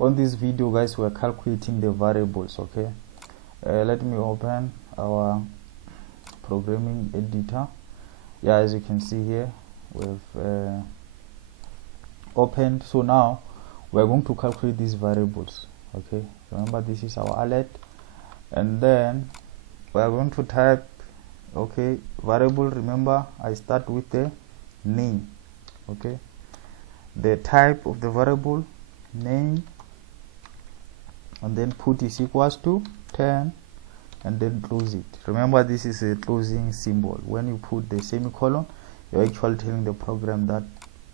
On this video, guys, we're calculating the variables. Okay, let me open our programming editor. Yeah, as you can see here, we've opened. So now we're going to calculate these variables. Okay, remember this is our alert, and then we're going to type, okay, variable. Remember, I start with the name. Okay, the type of the variable, name, and then put is equals to 10, and then close it. Remember, this is a closing symbol. When you put the semicolon, you're actually telling the program that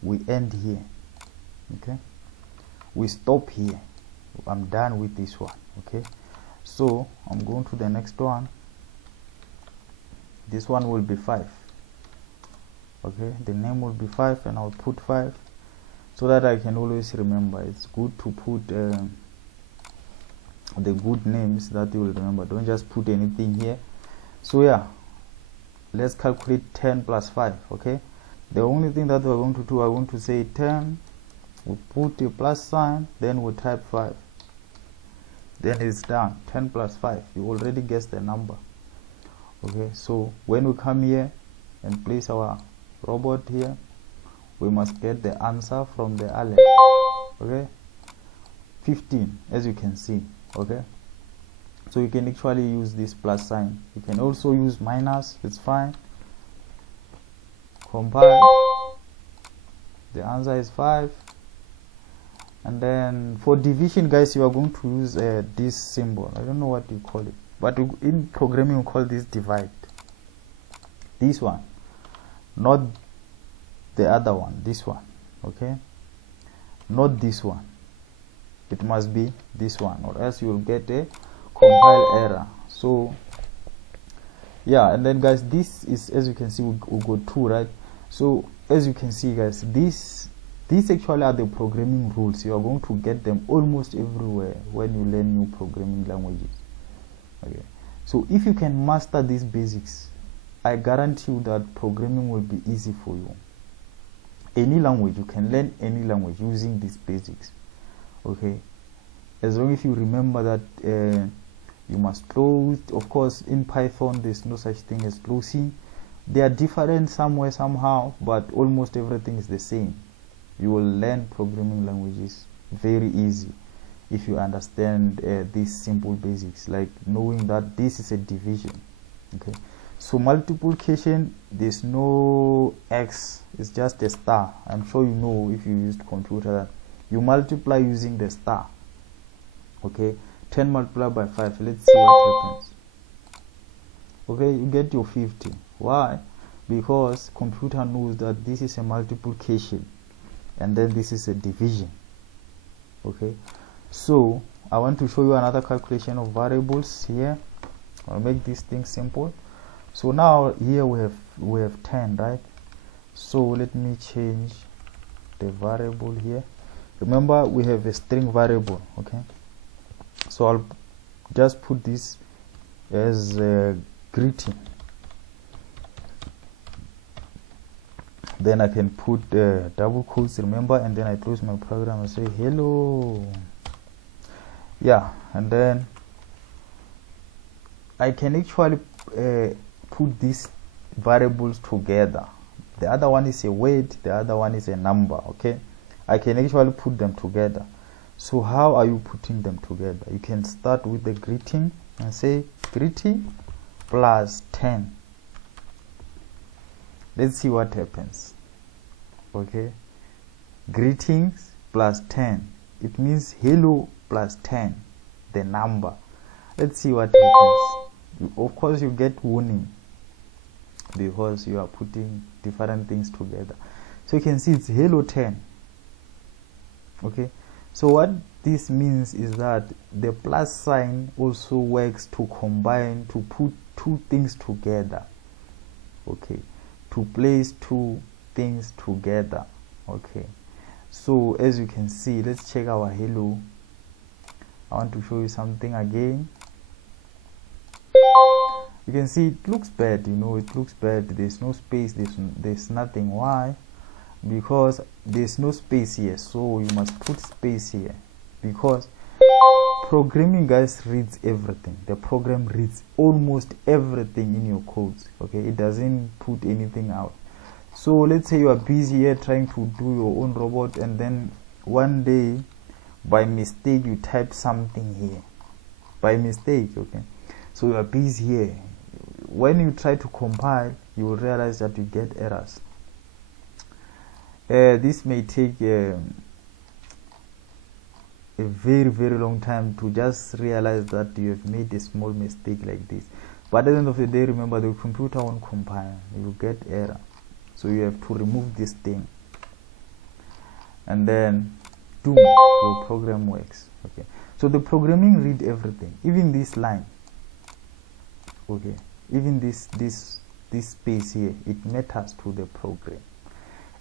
we end here. Okay, we stop here. I'm done with this one. Okay, so I'm going to the next one. This one will be 5. Okay, the name will be 5, and I'll put 5 so that I can always remember. It's good to put the good names that you will remember. Don't just put anything here. So yeah, let's calculate 10 plus 5. Okay, the only thing that we're going to do, we're going to say 10, we put a plus sign, then we type 5, then it's done. 10 plus 5, you already guessed the number. Okay, so when we come here and place our robot here, we must get the answer from the alert. Okay, 15, as you can see. Okay, so you can actually use this plus sign. You can also use minus, it's fine. Compile, the answer is 5. And then for division, guys, you are going to use this symbol. I don't know what you call it, but in programming we call this divide. This one, not the other one, this one. Okay, not this one, it must be this one, or else you will get a compile error. So yeah, and then guys, this is, as you can see, we got 2, right? So as you can see, guys, these actually are the programming rules. You are going to get them almost everywhere when you learn new programming languages. Okay, so if you can master these basics, I guarantee you that programming will be easy for you. Any language, you can learn any language using these basics. Okay, as long as you remember that you must close. Of course, in Python there's no such thing as closing. They are different somewhere, somehow, but almost everything is the same. You will learn programming languages very easy if you understand these simple basics, like knowing that this is a division. Okay, so multiplication, there's no x, it's just a star. I'm sure you know, if you used computer, that you multiply using the star. Okay, 10 multiplied by 5, let's see what happens. Okay, you get your 50. Why? Because computer knows that this is a multiplication and then this is a division. Okay, so I want to show you another calculation of variables here. I'll make this thing simple. So now here we have 10, right? So let me change the variable here. Remember, we have a string variable. Okay, so I'll just put this as a greeting. Then I can put double quotes, remember, and then I close my program and say hello. Yeah, and then I can actually put these variables together. The other one is a weight, the other one is a number. Okay, I can actually put them together. So how are you putting them together? You can start with the greeting and say greeting plus 10. Let's see what happens. Okay, greetings plus 10, it means hello plus 10, the number. Let's see what happens. Of course you get warning because you are putting different things together. So you can see it's hello 10. Okay, so what this means is that the plus sign also works to combine, to put two things together. Okay, to place two things together. Okay, so as you can see, let's check our hello. I want to show you something again. You can see it looks bad, you know, it looks bad. There's no space, there's nothing. Why? Because there's no space here, so you must put space here. because programming, guys, reads everything. The program reads almost everything in your codes. Okay, it doesn't put anything out. So let's say you are busy here trying to do your own robot, and then one day by mistake you type something here by mistake. Okay, so you are busy here. When you try to compile, you will realize that you get errors. This may take a very long time to just realize that you have made a small mistake like this. But at the end of the day, remember, the computer won't compile. You get error, so you have to remove this thing, and then boom, your program works. Okay, so the programming read everything, even this line. Okay, even this space here, it matters to the program,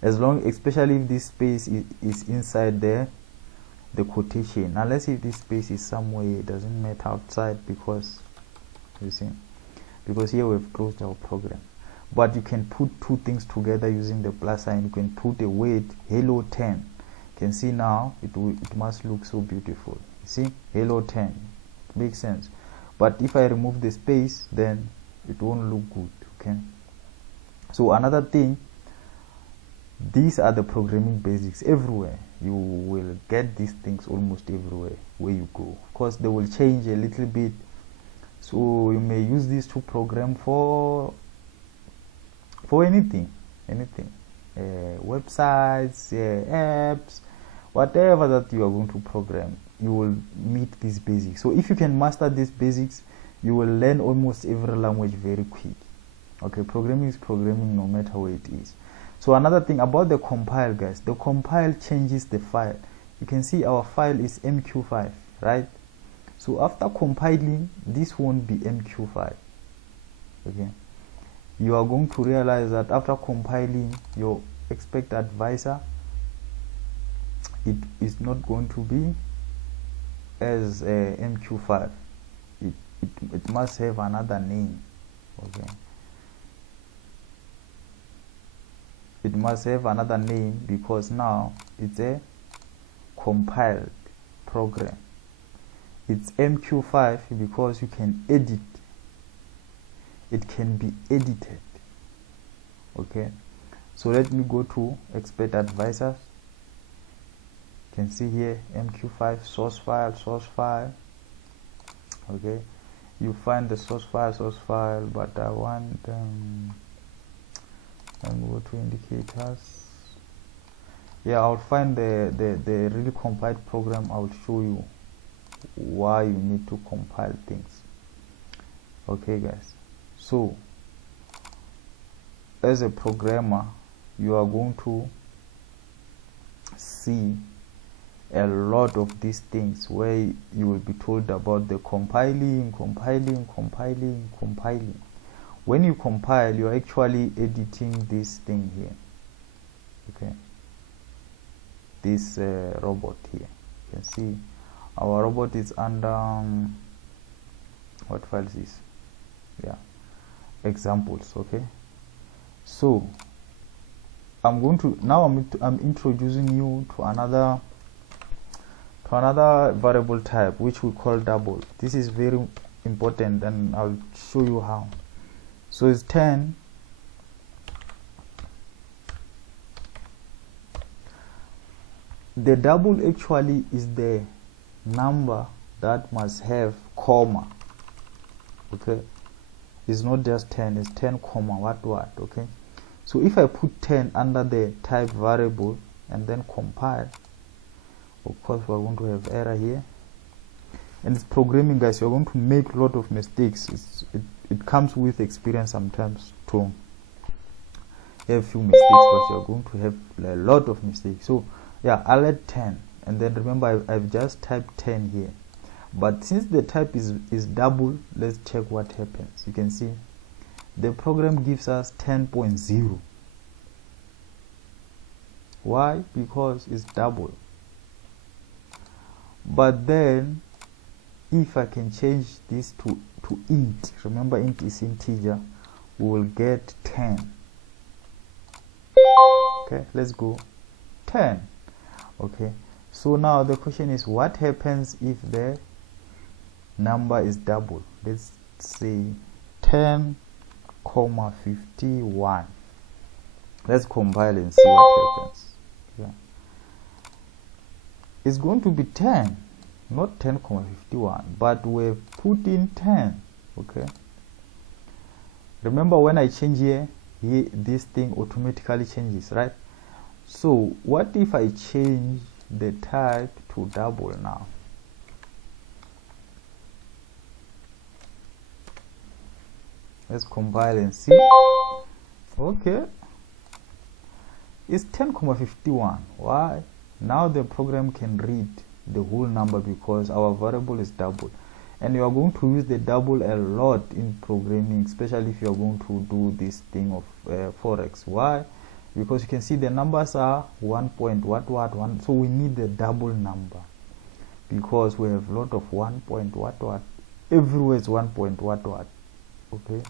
as long, especially if this space is inside there, the quotation. Unless if this space is somewhere, it doesn't matter outside, because you see, because here we've closed our program. But you can put two things together using the plus sign. You can put a word hello 10. You can see now it must look so beautiful. You see, hello 10, it makes sense. But if I remove the space, then it won't look good. Okay, so another thing, these are the programming basics. Everywhere you will get these things, almost everywhere where you go. Of course, they will change a little bit, so you may use these to program for anything, websites, apps, whatever that you are going to program. You will meet these basics. So if you can master these basics, you will learn almost every language very quick. Okay, programming is programming no matter where it is. So another thing about the compile, guys, the compile changes the file. You can see our file is MQ5, right? So after compiling, this won't be MQ5. Okay, you are going to realize that after compiling your expect advisor, it is not going to be as MQ5. It must have another name. Okay, it must have another name, because now it's a compiled program. It's MQ5 because you can edit. It can be edited. Okay, so let me go to expert advisors. You can see here MQ5 source file. Okay, you find the source file, but I want and go to indicators. Yeah, I'll find the really compiled program. I'll show you why you need to compile things. Okay, guys, so as a programmer, you are going to see a lot of these things where you will be told about the compiling. When you compile, you are actually editing this thing here. Okay, this robot here. You can see our robot is under what file is this? Yeah, examples. Okay, so I'm introducing you to another variable type, which we call double. This is very important, and I'll show you how. So it's 10. The double actually is the number that must have comma. Okay, it's not just 10, it's 10 comma what. Okay, so if I put 10 under the type variable and then compile, of course we're going to have error here. And it's programming, guys, you're going to make a lot of mistakes. It comes with experience sometimes to have a few mistakes, but you're going to have a lot of mistakes. So yeah, I'll add 10, and then remember I've just typed 10 here, but since the type is double, let's check what happens. You can see the program gives us 10.0. Why? Because it's double. But then if I can change this to int, remember int is integer, we will get 10. Okay, let's go 10. Okay, So now the question is, what happens if the number is double? Let's say 10,51. Let's compile and see what happens. Yeah. It's going to be 10, not 10,51, but we've put in 10. Okay. Remember, when I change here, this thing automatically changes, right? So what if I change the type to double now? Let's compile and see. Okay, it's 10,51. Why? Now the program can read the whole number because our variable is double, and you are going to use the double a lot in programming, especially if you are going to do this thing of forex. Why? Because you can see the numbers are 1 point what, so we need the double number, because we have a lot of 1 point what, everywhere is 1 point what. Okay,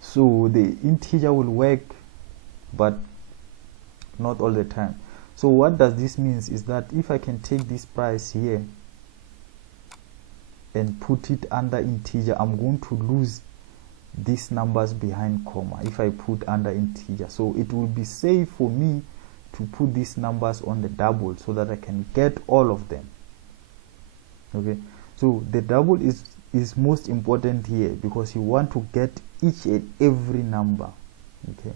so the integer will work, but not all the time. So what does this mean is that if I can take this price here and put it under integer, I'm going to lose these numbers behind comma if I put under integer. So it will be safe for me to put these numbers on the double so that I can get all of them. Okay, so the double is most important here because you want to get each and every number. Okay,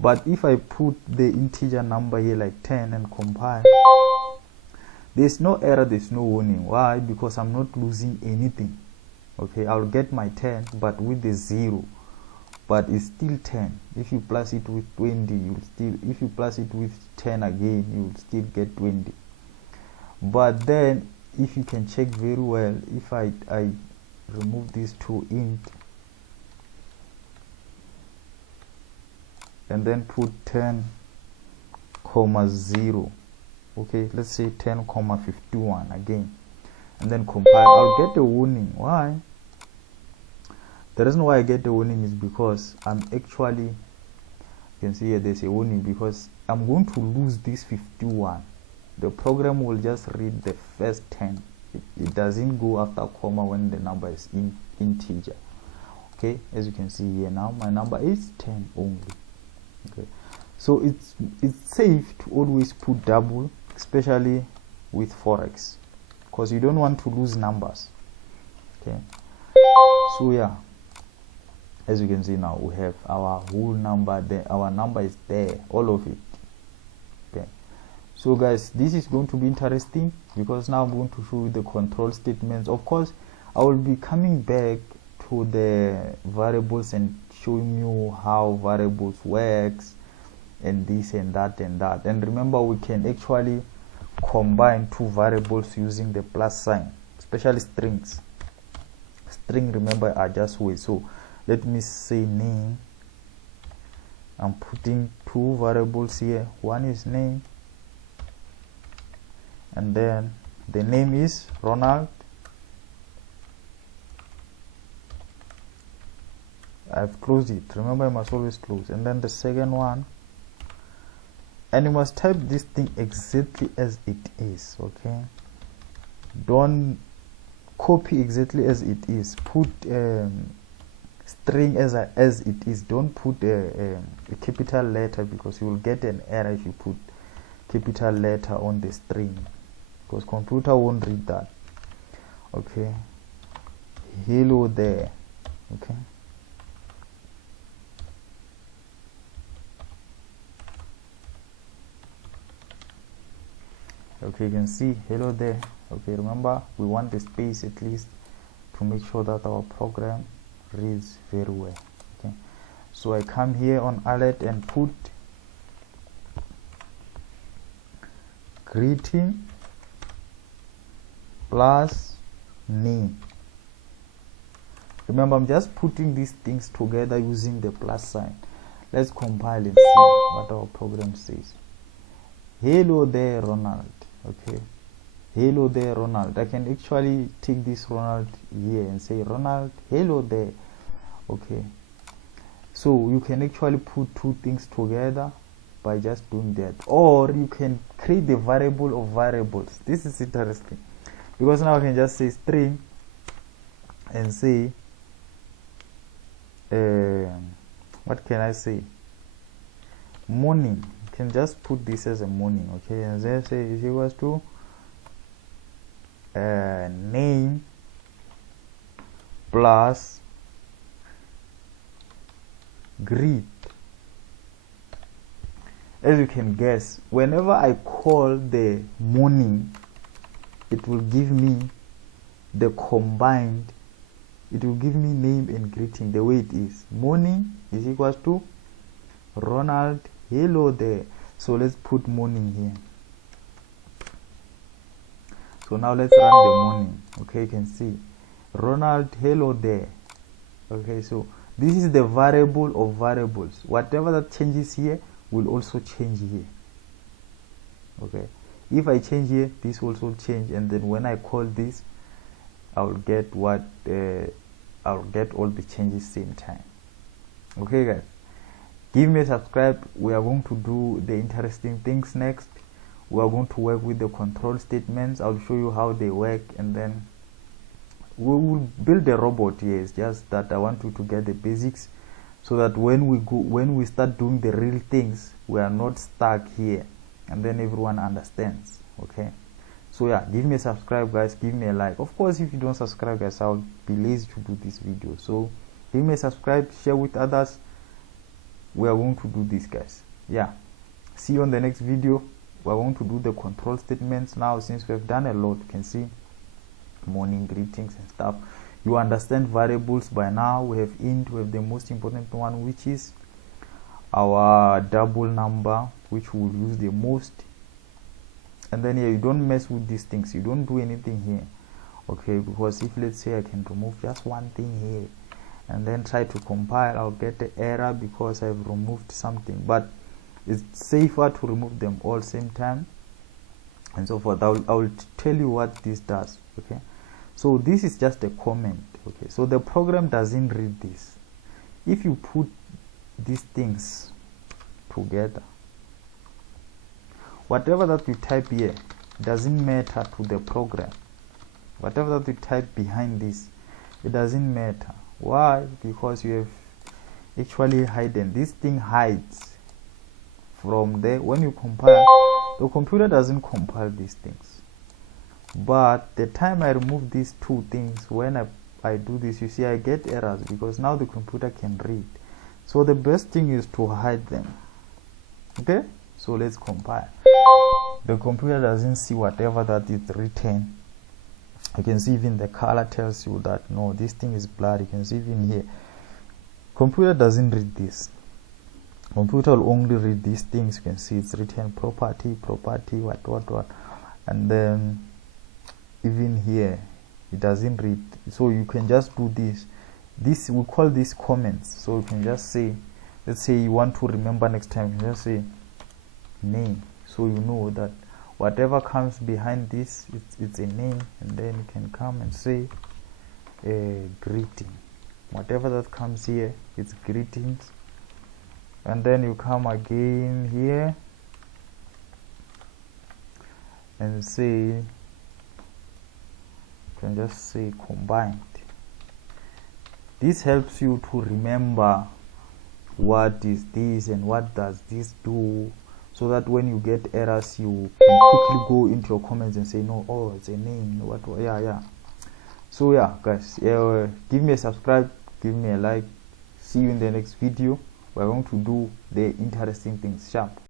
but if I put the integer number here like 10 and compile, there's no error, there's no warning. Why? Because I'm not losing anything. Okay, I'll get my 10 but with the 0, but it's still 10. If you plus it with 20, you'll still, if you plus it with 10 again, you'll still get 20. But then if you can check very well, if I remove this to int and then put 10,0, okay, let's say 10,51 again, and then compile, I'll get a warning. Why? The reason why I get the warning is because I'm actually, you can see here there's a warning because I'm going to lose this 51. The program will just read the first 10. It doesn't go after comma when the number is in integer. Okay, as you can see here now, my number is 10 only. Okay, so it's safe to always put double, especially with forex, because you don't want to lose numbers. Okay, so yeah, as you can see now, we have our whole number there. Our number is there, all of it. Okay, so guys, this is going to be interesting because now I'm going to show you the control statements. Of course, I will be coming back to the variables and showing you how variables works and this and that and that. And remember, we can actually combine two variables using the plus sign, especially strings. String, remember, are just ways. So let me say name. I'm putting two variables here. One is name, and then the name is Ronald. I've closed it. Remember, I must always close. And then the second one, and you must type this thing exactly as it is. Okay, don't copy exactly as it is. Put string as it is. Don't put a capital letter, because you will get an error if you put capital letter on the string, because computer won't read that. Okay, hello there. Okay, okay, you can see hello there. Okay, remember, we want the space at least to make sure that our program reads very well. Okay, so I come here on alert and put greeting plus name. Remember, I'm just putting these things together using the plus sign. Let's compile and see what our program says. Hello there, Ronald. Okay, hello there, Ronald. I can actually take this Ronald here and say Ronald, hello there. Okay, so you can actually put two things together by just doing that, or you can create the variable of variables. This is interesting because now I can just say string and say what can I say, morning. You can just put this as a morning, okay, and then say is equals to name plus greet. As you can guess, whenever I call the morning, it will give me the combined, it will give me name and greeting the way it is. Morning is equals to Ronald, hello there. So let's put morning here. So now let's run the morning. Okay, you can see Ronald, hello there. Okay, so this is the variable of variables. Whatever that changes here will also change here. Okay, if I change here, this will also change, and then when I call this, I'll get what I'll get all the changes same time. Okay guys, give me a subscribe. We are going to do the interesting things next. We are going to work with the control statements. I'll show you how they work, and then we will build a robot. Yes, just that I want you to get the basics, so that when we start doing the real things, we are not stuck here, and then everyone understands. Okay, so yeah, give me a subscribe guys, give me a like. Of course, if you don't subscribe guys, I'll be lazy to do this video. So give me a subscribe, share with others. We are going to do this guys. Yeah, see you on the next video. We are going to do the control statements now. Since we have done a lot, you can see morning, greetings and stuff. You understand variables by now. We have int, we have the most important one, which is our double number, which we'll use the most. And then here, you don't mess with these things, you don't do anything here, okay, because if let's say I can remove just one thing here and then try to compile, I'll get the error because I've removed something. But it's safer to remove them all same time and so forth. I will tell you what this does. Okay, so this is just a comment. Okay, so the program doesn't read this. If you put these things together, whatever that you type here doesn't matter to the program. Whatever that you type behind this, it doesn't matter. Why? Because you have actually hidden. This thing hides from there. When you compile, the computer doesn't compile these things. But the time I remove these two things, when I do this, you see I get errors because now the computer can read. So the best thing is to hide them. Okay, so let's compile. The computer doesn't see whatever that is written. You can see even the color tells you that no, this thing is blurred. You can see even here, computer doesn't read this. Computer will only read these things. You can see it's written property, what, and then even here it doesn't read. So you can just do this. This we call this comments. So you can just say, let's say you want to remember next time, you can just say name, so you know that whatever comes behind this, it's a name, and then you can come and say greeting. Whatever that comes here, it's greetings. And then you come again here and say, you can just say combined. This helps you to remember what is this and what does this do, so that when you get errors, you can quickly go into your comments and say no, oh, it's a name, what, yeah. So yeah guys, give me a subscribe, give me a like. See you in the next video. We're going to do the interesting things. Sharp.